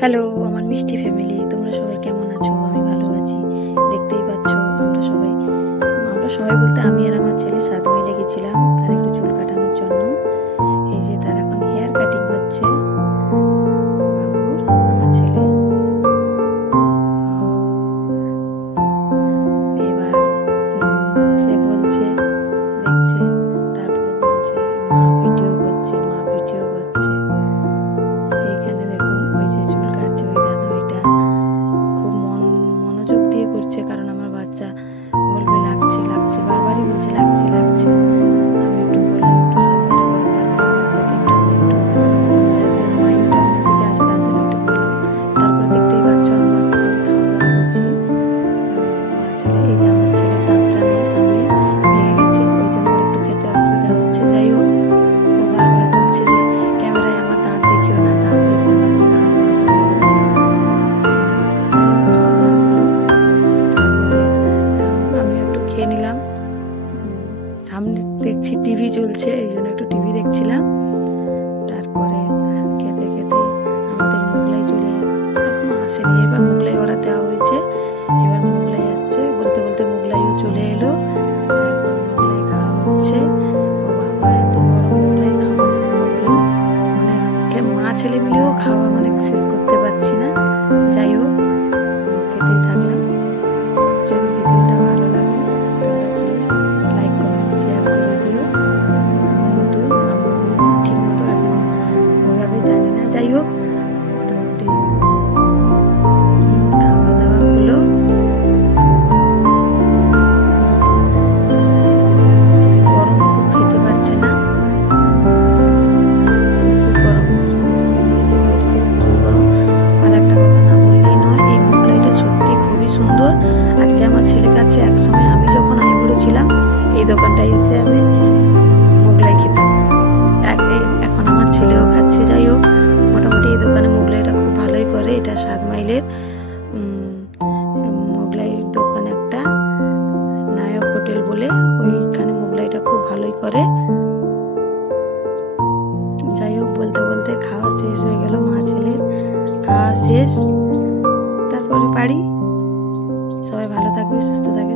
Hello আমার মিষ্টি family, তোমরা সবাই কেমন আছো? আমি ভালো আছি। দেখতেই পাচ্ছ আমরা সবাই বলতে আমি আর আমার ছেলে 7 মাইলে গেছিলাম তার একটু চুল কাটানোর জন্য। এই যে তার এখন হেয়ার কাটিং হচ্ছে। বাবুর আমার ছেলে এবার সে বলছে দেখছে, তারপর বলছে মা ভিডিও করছে, মা ভিডিও করছে। এইখানে দেখুন ওই যে চুল কাটছে ওই দাদা, ওইটা খুব মনোযোগ দিয়ে করছে, কারণ আমার বাচ্চা বলবে লাগছে লাগছে, বারবারই বলছে লাগছে লাগছে। আমি একটু বললাম একটু সাবধানে করো, তারপরে বাচ্চাকে একটু আমি একটু যাতে মাইন্ডটা অন্যদিকে আসে তার জন্য একটু বললাম। তারপরে দেখতেই পাচ্ছ আমরা এখানে খাওয়া দাওয়া করছি। মা ছেলে, এই যে আমার ছেলের দাঁতটা নেই, সামনে ভেঙে গেছে, ওই জন্য ওর একটু খেতে অসুবিধা হচ্ছে। যাই হোক, ও বারবার বলছে যে ক্যামেরায় আমার দাঁত দেখিও না, দাঁত দেখিও না, আমার দাঁত ভাঙা হয়ে গেছে। খাওয়া দাওয়া হলো, তারপরে আমিও একটু খেয়ে নিলাম। সামনে দেখছি টিভি চলছে, এই জন্য একটু টিভি দেখছিলাম। তারপরে খেতে খেতে আমাদের মোগলাই এখনো আসেনি, এবার মোগলাই অর্ডার দেওয়া হয়েছে, এবার মোগলাই আসছে। বলতে বলতে মোগলাইও চলে এলো, তারপর মোগলাই খাওয়া হচ্ছে। ও বাবা, এত বড় মোগলাই খাওয়া প্রবলেম, মানে মা ছেলে মিলেও খাওয়া মানে শেষ করতে পারছি না। যাই হোক, খেতেই থাকলাম। যদি ভিডিওটা ভালো লাগে তোমরা প্লিজ লাইক কমেন্ট শেয়ার করে দিও। আমি নতুন, আমি ঠিক মতো এখনো ওইভাবে জানি না। যাই হোক, মোটামুটি খাওয়া দাওয়া হলো। ছেলে গরম খুব খেতে পারছে না, প্রচুর গরম, সঙ্গে সঙ্গে দিয়েছে তো এটাকে প্রচুর গরম। আর একটা কথা না বললেই নয়, এই মোগলাইটা সত্যি খুবই সুন্দর। আজকে আমার ছেলে কাছে এক সময় আমি যখন আইবুড়ো ছিলাম এই দোকানটায় এসে আমি মোগলাই খেতাম, এখন আমার ছেলেও খাচ্ছে। যাই হোক, মোটামুটি এই দোকানে মোগলাইটা খুব ভালোই করে। এটা 7 মাইলের মোগলাইয়ের দোকান একটা, নায়ক হোটেল বলে, ওইখানে মোগলাইটা খুব ভালোই করে। যাই হোক, বলতে বলতে খাওয়া শেষ হয়ে গেল, মা ছেলের খাওয়া শেষ। তারপরে বাড়ি। সবাই ভালো থাকবে, সুস্থ থাকবে।